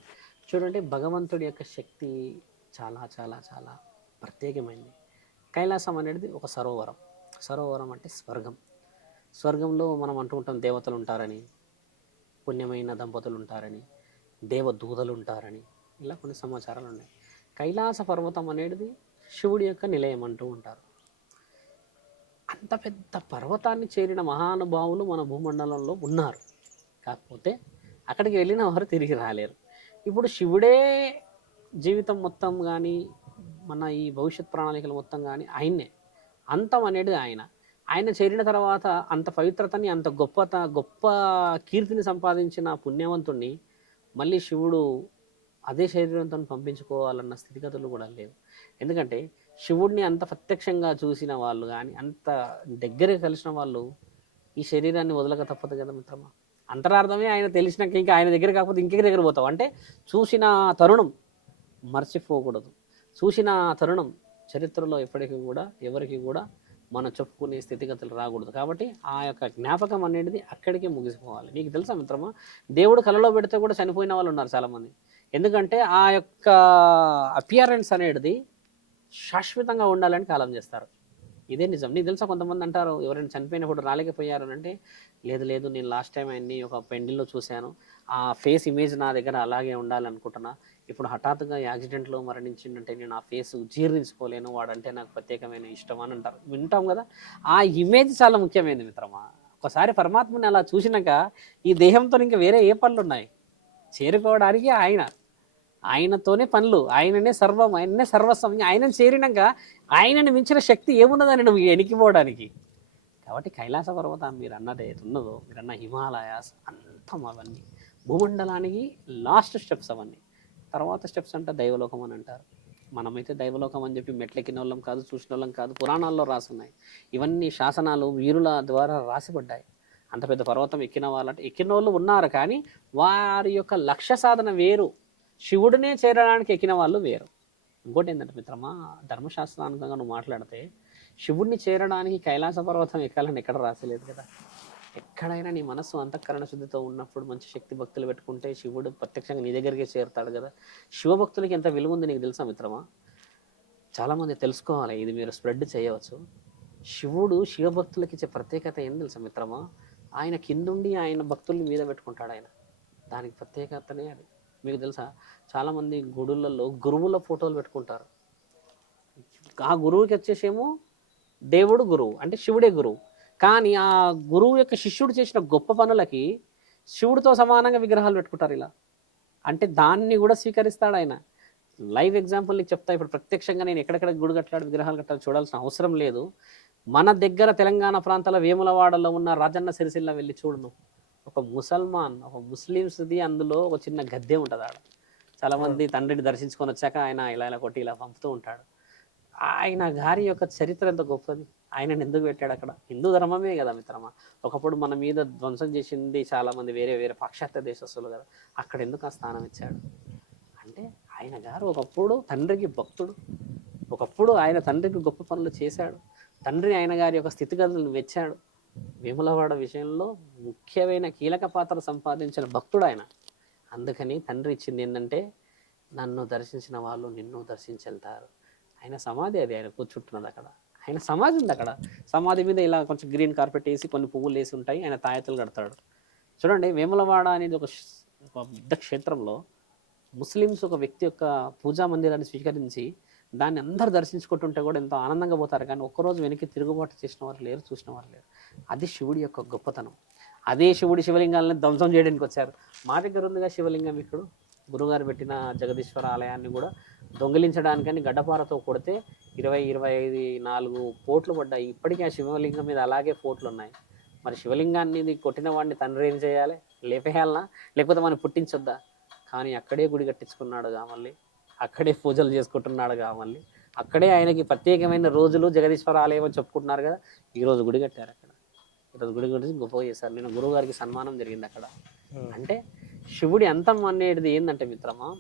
చూడండి భగవంతుడి యొక్క శక్తి చాలా చాలా చాలా ప్రత్యేకమైనది కైలాసం అనేది ఒక సరోవరం. సరోవరం అంటే స్వర్గం. స్వర్గంలో మనం అంటూ ఉంటాం దేవతలు ఉంటారని పుణ్యమైన దంపతులు ఉంటారని దేవదూతలు ఉంటారని ఇలా కొన్ని సమాచారాలు ఉన్నాయి. కైలాస పర్వతం అనేది శివుడి యొక్క నిలయం అంటూ ఉంటారు. అంత పెద్ద పర్వతాన్ని చేరిన మహానుభావులు మన భూమండలంలో ఉన్నారు. కాకపోతే అక్కడికి వెళ్ళిన వారు తిరిగి రాలేరు. ఇప్పుడు శివుడే జీవితం మొత్తం కానీ మన ఈ భవిష్యత్ ప్రణాళికలు మొత్తం కానీ ఆయన్నే. అంతం అనేది ఆయన. ఆయన చేరిన తర్వాత అంత పవిత్రతని అంత గొప్పత గొప్ప కీర్తిని సంపాదించిన పుణ్యవంతుణ్ణి మళ్ళీ శివుడు అదే శరీరంతో పంపించుకోవాలన్న స్థితిగతులు కూడా లేవు. ఎందుకంటే శివుడిని అంత ప్రత్యక్షంగా చూసిన వాళ్ళు కానీ అంత దగ్గరగా కలిసిన వాళ్ళు ఈ శరీరాన్ని వదలక తప్పదు కదా మిత్రమా? అంతరార్థమే ఆయన తెలిసినాక ఇంకా ఆయన దగ్గర కాకపోతే ఇంకెక్కడి దగ్గర పోతావు. అంటే చూసిన తరుణం మర్చిపోకూడదు. చూసిన తరుణం చరిత్రలో ఎప్పటికీ కూడా ఎవరికి కూడా మనం చెప్పుకునే స్థితిగతులు రాకూడదు. కాబట్టి ఆ యొక్క జ్ఞాపకం అనేది అక్కడికే ముగిసిపోవాలి. నీకు తెలుసా మిత్రమా? దేవుడు కలలో పెడితే కూడా చనిపోయిన వాళ్ళు ఉన్నారు చాలామంది. ఎందుకంటే ఆ యొక్క అపియరెన్స్ అనేది శాశ్వతంగా ఉండాలని కాలం చేస్తారు. ఇదే నిజం. నీకు తెలుసా కొంతమంది అంటారు ఎవరైనా చనిపోయినప్పుడు రాలేకపోయారు అని అంటే లేదు లేదు నేను లాస్ట్ టైం ఆయన్ని ఒక పెండిల్లో చూశాను. ఆ ఫేస్ ఇమేజ్ నా దగ్గర అలాగే ఉండాలనుకుంటున్నా ఇప్పుడు హఠాత్తుగా యాక్సిడెంట్లో మరణించిందంటే నేను ఆ ఫేస్ జీర్ణించుకోలేను వాడంటే నాకు ప్రత్యేకమైన ఇష్టం అని అంటారు. వింటాం కదా? ఆ ఇమేజ్ చాలా ముఖ్యమైనది మిత్రమా. ఒకసారి పరమాత్మని అలా చూసినాక ఈ దేహంతో ఇంకా వేరే ఏ పనులు ఉన్నాయి? చేరుకోవడానికి ఆయన ఆయనతోనే పనులు ఆయననే సర్వం ఆయననే సర్వస్వం. ఆయనను చేరినాక ఆయనను మించిన శక్తి ఏమున్నదని నువ్వు ఎనికిపోవడానికి? కాబట్టి కైలాస పర్వతం మీరు అన్నది ఏది ఉన్నదో మీరు అన్న హిమాలయాస్ అంతం అవన్నీ భూమండలానికి లాస్ట్ స్టెప్స్ అవన్నీ. తర్వాత స్టెప్స్ అంటే దైవలోకం అని అంటారు. మనమైతే దైవలోకం అని చెప్పి మెట్లెక్కిన వాళ్ళం కాదు చూసిన వాళ్ళం కాదు పురాణాల్లో రాసున్నాయి. ఇవన్నీ శాసనాలు వీరుల ద్వారా రాసిపడ్డాయి. అంత పెద్ద పర్వతం ఎక్కిన వాళ్ళంటే ఎక్కిన వాళ్ళు ఉన్నారు కానీ వారి యొక్క లక్ష్య సాధన వేరు. శివుడినే చేరడానికి ఎక్కిన వాళ్ళు వేరు. ఇంకోటి ఏంటంటే మిత్రమా ధర్మశాస్త్రానుకంగా నువ్వు మాట్లాడితే శివుడిని చేరడానికి కైలాస పర్వతం ఎక్కాలని ఎక్కడ రాసలేదు కదా. ఎక్కడైనా నీ మనస్సు అంతఃకరణ శుద్ధితో ఉన్నప్పుడు మంచి శక్తి భక్తులు పెట్టుకుంటే శివుడు ప్రత్యక్షంగా నీ దగ్గరికే చేరుతాడు కదా. శివభక్తులకి ఎంత విలువ ఉంది నీకు తెలుసా మిత్రమా? చాలామంది తెలుసుకోవాలి ఇది మీరు స్ప్రెడ్ చేయవచ్చు. శివుడు శివభక్తులకి ఇచ్చే ప్రత్యేకత ఏం తెలుసా మిత్రమా? ఆయన కిందుండి ఆయన భక్తుల్ని మీద పెట్టుకుంటాడు ఆయన. దానికి ప్రత్యేకతనే అది. మీకు తెలుసా? చాలామంది గుడులలో గురువుల ఫోటోలు పెట్టుకుంటారు. ఆ గురువుకి వచ్చేసేమో దేవుడు గురువు అంటే శివుడే గురువు. కానీ ఆ గురువు యొక్క శిష్యుడు చేసిన గొప్ప పనులకి శివుడితో సమానంగా విగ్రహాలు పెట్టుకుంటారు ఇలా. అంటే దాన్ని కూడా స్వీకరిస్తాడు ఆయన. లైవ్ ఎగ్జాంపుల్ నీకు చెప్తా ఇప్పుడు ప్రత్యక్షంగా నేను ఎక్కడెక్కడ గుడి కట్టాడు విగ్రహాలు కట్టాలి చూడాల్సిన అవసరం లేదు. మన దగ్గర తెలంగాణ ప్రాంతాల వేములవాడలో ఉన్న రాజన్న సిరిసిల్ల వెళ్ళి చూడు నువ్వు. ఒక ముసల్మాన్ ఒక ముస్లిమ్స్ది అందులో ఒక చిన్న గద్దె ఉంటుంది ఆడ. చాలా మంది తండ్రిని దర్శించుకొని వచ్చాక ఆయన ఇలా ఇలా కొట్టి ఇలా పంపుతూ ఉంటాడు. ఆయన గారి యొక్క చరిత్ర ఎంత గొప్పది. ఆయనను ఎందుకు పెట్టాడు అక్కడ? హిందూ ధర్మమే కదా మిత్రమా. ఒకప్పుడు మన మీద ధ్వంసం చేసింది చాలా మంది వేరే వేరే పాశ్చాత్య దేశస్తులు కదా. అక్కడ ఎందుకు ఆ స్థానం ఇచ్చాడు? అంటే ఆయన గారు ఒకప్పుడు తండ్రికి భక్తుడు. ఒకప్పుడు ఆయన తండ్రికి గొప్ప పనులు చేశాడు. తండ్రి ఆయన గారి యొక్క స్థితిగతులను మెచ్చాడు వేములవాడ విషయంలో ముఖ్యమైన కీలక పాత్ర సంపాదించిన భక్తుడు ఆయన. అందుకని తండ్రి ఇచ్చింది ఏంటంటే నన్ను దర్శించిన వాళ్ళు నిన్ను దర్శించెళ్తారు. ఆయన సమాధి అది ఆయన కూర్చుంటున్నది అక్కడ. ఆయన సమాధి ఉంది అక్కడ. సమాధి మీద ఇలా కొంచెం గ్రీన్ కార్పెట్ వేసి కొన్ని పువ్వులు వేసి ఉంటాయి ఆయన తాయెత్తులు కడతాడు. చూడండి వేములవాడ అనేది ఒక ఒక పెద్ద క్షేత్రంలో ముస్లిమ్స్ ఒక వ్యక్తి యొక్క పూజా మందిరాన్ని స్వీకరించి దాన్ని అందరు దర్శించుకుంటుంటే కూడా ఎంతో ఆనందంగా పోతారు. కానీ ఒక్కరోజు వెనక్కి తిరుగుబాటు చేసిన వారు లేరు చూసిన వారు లేరు. అది శివుడి యొక్క గొప్పతనం. అదే శివుడి శివలింగాలను ధ్వంసం చేయడానికి వచ్చారు. మా దగ్గర ఉందిగా శివలింగం ఇక్కడ. గురుగారు పెట్టిన జగదీశ్వర ఆలయాన్ని కూడా దొంగిలించడానికని గడ్డపారతో కొడితే ఇరవై ఇరవై ఐదు నాలుగు పోట్లు పడ్డాయి. ఇప్పటికీ ఆ శివలింగం మీద అలాగే పోట్లు ఉన్నాయి. మరి శివలింగాన్ని కొట్టిన వాడిని తండ్రి ఏం చేయాలి? లేపేయాలనా? లేకపోతే మనం పుట్టించొద్దా? కానీ అక్కడే గుడి కట్టించుకున్నాడుగా మళ్ళీ. అక్కడే పూజలు చేసుకుంటున్నాడుగా మళ్ళీ. అక్కడే ఆయనకి ప్రత్యేకమైన రోజులు జగదీశ్వర ఆలయం అని చెప్పుకుంటున్నారు కదా ఈరోజు గుడి కట్టారు అక్కడ. ఈరోజు గుడి గురించి గొప్పగా చేశారు. నేను గురువు గారికి సన్మానం జరిగింది అక్కడ. అంటే శివుడి అంతం అనేది ఏంటంటే మిత్రమా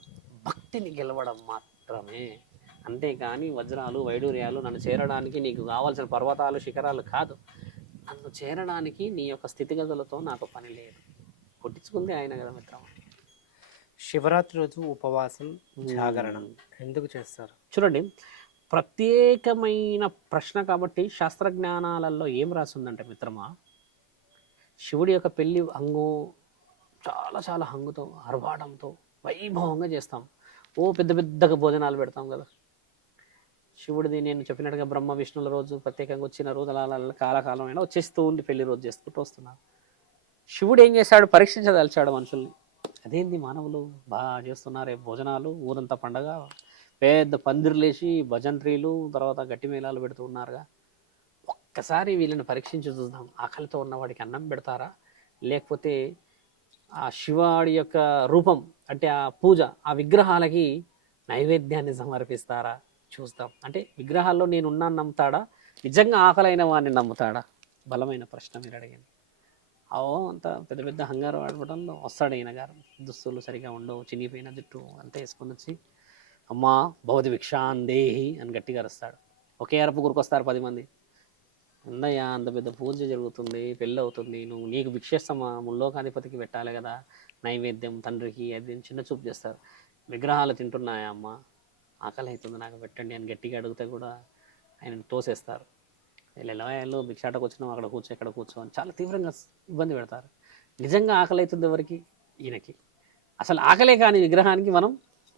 భక్తిని గెలవడం మాత్రమే. అంతేకాని వజ్రాలు వైడూర్యాలు నన్ను చేరడానికి నీకు కావాల్సిన పర్వతాలు శిఖరాలు కాదు. నన్ను చేరడానికి నీ యొక్క స్థితిగతులతో నాకు పని లేదు. కొట్టించుకుంది ఆయన కదా మిత్రమా. శివరాత్రి రోజు ఉపవాసం జాగరణ ఎందుకు చేస్తారు? చూడండి ప్రత్యేకమైన ప్రశ్న కాబట్టి శాస్త్రజ్ఞానాలలో ఏం రాసిందంటే మిత్రమా శివుడి యొక్క పెళ్ళి హంగు చాలా చాలా హంగుతో ఆర్భాటంతో వైభవంగా చేస్తాం. ఓ పెద్ద పెద్దగా భోజనాలు పెడతాం కదా. శివుడిది నేను చెప్పినట్టుగా బ్రహ్మ విష్ణుల రోజు ప్రత్యేకంగా వచ్చిన రోజు అలా కాలకాలం అయినా వచ్చేస్తూ ఉండి పెళ్ళి రోజు చేసుకుంటూ వస్తున్నారు. శివుడు ఏం చేశాడు? పరీక్షించదలిచాడు మనుషుల్ని. అదేంది మానవులు బాగా చేస్తున్నారే భోజనాలు? ఊరంతా పండగ. పెద్ద పందిర్లేసి భజంత్రీలు తర్వాత గట్టి మేళాలు పెడుతూ ఉన్నారుగా. ఒక్కసారి వీళ్ళని పరీక్షించి చూద్దాం. ఆకలితో ఉన్నవాడికి అన్నం పెడతారా? లేకపోతే ఆ శివాడి యొక్క రూపం అంటే ఆ పూజ ఆ విగ్రహాలకి నైవేద్యాన్ని సమర్పిస్తారా? చూస్తాం అంటే విగ్రహాల్లో నేను ఉన్నాను నమ్ముతాడా? నిజంగా ఆకలైన వాడిని నమ్ముతాడా? బలమైన ప్రశ్న మీరు అడిగింది అవో అంత పెద్ద పెద్ద హంగారు ఆడపడంలో వస్తాడు ఈయన గారు. దుస్తులు సరిగా ఉండవు చినిగిపోయిన జుట్టు అంతా వేసుకొని వచ్చి అమ్మా భవతి భిక్షాందేహి అని గట్టిగా అరుస్తాడు. ఒకే అరపు గురికొస్తారు పది మంది. ఉందయ్యా అంత పెద్ద పూజ జరుగుతుంది పెళ్ళి అవుతుంది నువ్వు నీకు భిక్షేస్తామా ముల్లోకాధిపతికి పెట్టాలి కదా నైవేద్యం తండ్రికి అది చిన్న చూపు చేస్తారు. విగ్రహాలు తింటున్నాయా అమ్మ? ఆకలి అవుతుంది నాకు పెట్టండి అని గట్టిగా అడిగితే కూడా ఆయన తోసేస్తారు. వీళ్ళు భిక్షాటకు వచ్చినాం అక్కడ కూర్చో ఇక్కడ కూర్చో అని చాలా తీవ్రంగా ఇబ్బంది పెడతారు. నిజంగా ఆకలి అవుతుంది ఎవరికి? ఈయనకి. అసలు ఆకలే కాని విగ్రహానికి మనం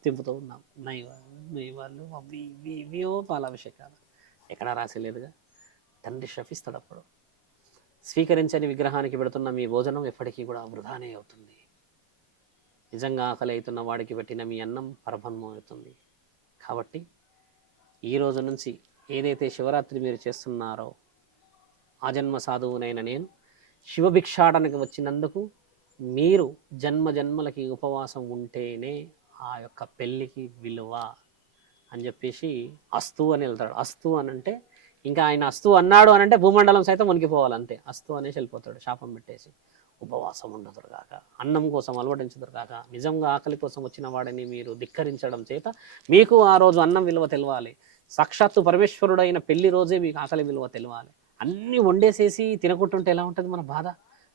తింపుతూ ఉన్నాం. నైవాళ్ళు నైవాళ్ళు అవి ఇవి ఇవియో పాలాభిషేకాలు. ఎక్కడా రాసేలేదుగా తండ్రి శపిస్తాడు అప్పుడు. స్వీకరించని విగ్రహానికి పెడుతున్న మీ భోజనం ఎప్పటికీ కూడా వృధానే అవుతుంది. నిజంగా ఆకలి అవుతున్న వాడికి పెట్టిన మీ అన్నం పరబ్రహ్మం అవుతుంది కాబట్టి ఈ రోజు నుంచి ఏదైతే శివరాత్రి మీరు చేస్తున్నారో ఆ జన్మ సాధువునైన నేను శివభిక్షాటనకి వచ్చినందుకు మీరు జన్మ జన్మలకి ఉపవాసం ఉంటేనే ఆ యొక్క పెళ్ళికి విలువ అని చెప్పేసి అస్తు అని వెళ్తాడు. అస్తు అని అంటే ఇంకా ఆయన అస్తు అన్నాడు అని అంటే భూమండలం సైతం మునిగిపోవాలి అంతే. అస్తు అనేసి వెళ్ళిపోతాడు శాపం పెట్టేసి. ఉపవాసం ఉండదురు కాక అన్నం కోసం అలవడించదురు కాక నిజంగా ఆకలి కోసం వచ్చిన వాడిని మీరు ధిక్కరించడం చేత మీకు ఆ రోజు అన్నం విలువ తెలవాలి. సాక్షాత్తు పరమేశ్వరుడైన పెళ్ళి రోజే మీకు ఆకలి విలువ తెలియాలి అన్నీ వండేసేసి తినకుంటుంటే ఎలా ఉంటుంది మన బాధ?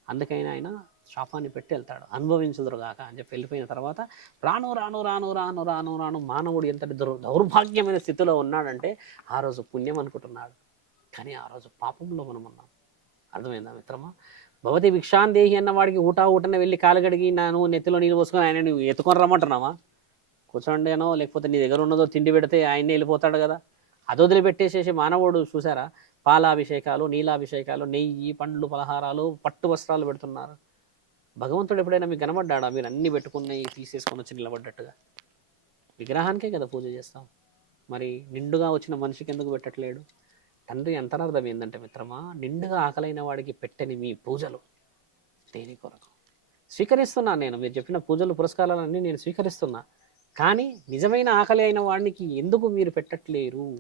అందుకైనా ఆయన శాపాన్ని పెట్టి వెళ్తాడు. అనుభవించుదురుగాక అని చెప్పి వెళ్ళిపోయిన తర్వాత రాను రాను రాను రాను రాను రాను మానవుడు ఎంతటి దుర్ దౌర్భాగ్యమైన స్థితిలో ఉన్నాడంటే ఆ రోజు పుణ్యం అనుకుంటున్నాడు. కానీ ఆ రోజు పాపంలో మనం ఉన్నాం. అర్థమైందా మిత్రమా? భవతి భిక్షాందేహి అన్న వాడికి ఊటా ఊటన వెళ్ళి కాలు కడిగి నాను నెత్తిలో నీళ్ళు పోసుకొని ఆయన నువ్వు ఎత్తుకొని రమ్మంటున్నావా? కూర్చోండి అనో లేకపోతే నీ దగ్గర ఉన్నదో తిండి పెడితే ఆయన్నే వెళ్ళిపోతాడు కదా. అది వదిలిపెట్టేసేసి మానవుడు చూసారా? పాలాభిషేకాలు నీలాభిషేకాలు నెయ్యి పండ్లు పలహారాలు పట్టు వస్త్రాలు పెడుతున్నారు. భగవంతుడు ఎప్పుడైనా మీకు కనబడ్డాడా? మీరు అన్ని పెట్టుకున్నాయి తీసేసుకొని వచ్చి నిలబడ్డట్టుగా. విగ్రహానికే కదా పూజ చేస్తాం. మరి నిండుగా వచ్చిన మనిషికి ఎందుకు పెట్టట్లేడు? తండ్రి అంతరార్థం ఏంటంటే మిత్రమా నిండుగా ఆకలైన వాడికి పెట్టని మీ పూజలు దేని కొరకు. స్వీకరిస్తున్నా నేను. మీరు చెప్పిన పూజలు పురస్కారాలన్నీ నేను స్వీకరిస్తున్నా. కానీ నిజమైన ఆకలి అయిన వాడికి ఎందుకు మీరు పెట్టట్లేరు?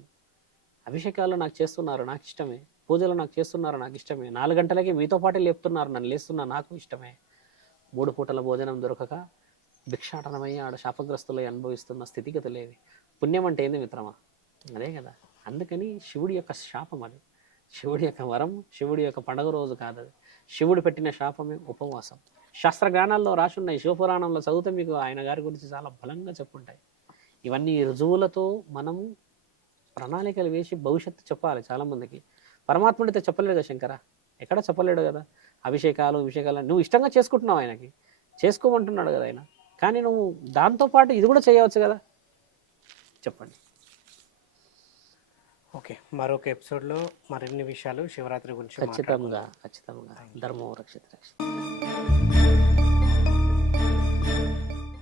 అభిషేకాలు నాకు చేస్తున్నారు నాకు ఇష్టమే. పూజలు నాకు చేస్తున్నారు నాకు ఇష్టమే. నాలుగు గంటలకి మీతో పాటే లేపుతున్నారు నన్ను లేస్తున్నా నాకు ఇష్టమే. మూడు పూటల భోజనం దొరకక భిక్షాటనమై ఆడ శాపగ్రస్తులై అనుభవిస్తున్న స్థితిగతులేవి పుణ్యం అంటే ఏంది మిత్రమా? అదే కదా. అందుకని శివుడి యొక్క శాపం అది. శివుడి యొక్క వరం శివుడి యొక్క పండగ రోజు కాదు అది శివుడు పెట్టిన శాపమే ఉపవాసం. శాస్త్ర జ్ఞానాల్లో రాసి ఉన్నాయి శివపురాణంలో చదివితే మీకు ఆయన గారి గురించి చాలా బలంగా చెప్పుంటాయి. ఇవన్నీ రుజువులతో మనము ప్రణాళికలు వేసి భవిష్యత్తు చెప్పాలి చాలా మందికి. పరమాత్ముడితో చెప్పలేడు కదా శంకర? ఎక్కడ చెప్పలేడు కదా? అభిషేకాలు అభిషేకాలు నువ్వు ఇష్టంగా చేసుకుంటున్నావు ఆయనకి. చేసుకోమంటున్నాడు కదా ఆయన. కానీ నువ్వు దాంతోపాటు ఇది కూడా చేయవచ్చు కదా? చెప్పండి. ఓకే. మరొక ఎపిసోడ్లో మరిన్ని విషయాలు శివరాత్రి గురించి. ఖచ్చితంగా ఖచ్చితంగా. ధర్మం రక్షిత రక్షిత.